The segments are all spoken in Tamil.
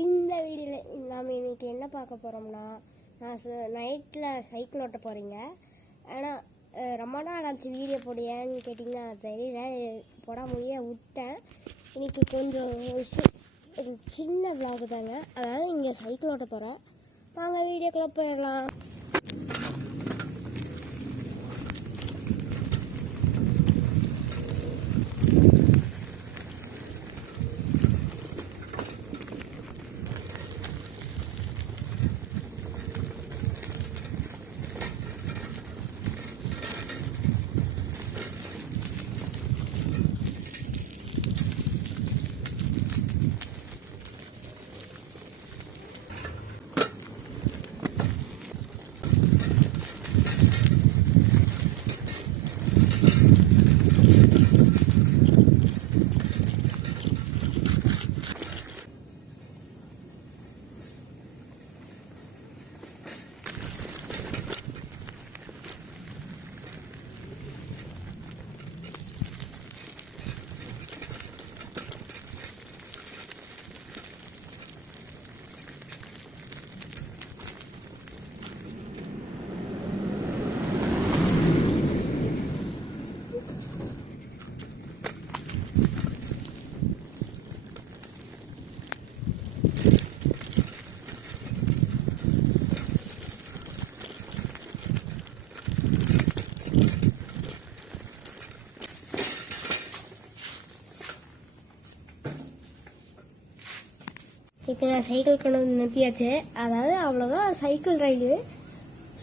இந்த வீடியோவில் நாம் இன்றைக்கி என்ன பார்க்க போகிறோம்னா, நான் நைட்டில் சைக்கிள் ஓட்ட போகிறீங்க. ஆனால் ரொம்ப நாள் ஆச்சு வீடியோ போடியான்னு கேட்டிங்கன்னா தெரியல, போட முடிய விட்டேன். இன்றைக்கி கொஞ்சம் ஒரு சின்ன விளாகு தாங்க. அதாவது இங்கே சைக்கிள் ஓட்ட போகிறேன். வாங்க வீடியோக்குள்ளே போயிடலாம். இப்போ நான் சைக்கிள் கொண்டு வந்து நிறுத்தியாச்சு. அதாவது அவ்வளோதான் சைக்கிள் ரைடு.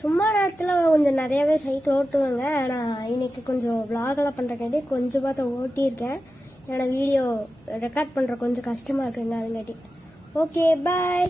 சும்மா நேரத்தில் கொஞ்சம் நிறையாவே சைக்கிள் ஓட்டுவேங்க. ஆனால் இன்றைக்கி கொஞ்சம் விளாகெல்லாம் பண்ணுறக்காண்டி கொஞ்சம் பார்த்து ஓட்டியிருக்கேன். என்னோடய வீடியோ ரெக்கார்ட் பண்ணுற கொஞ்சம் கஷ்டமாக இருக்குங்க. அதுங்காட்டி ஓகே பாய்.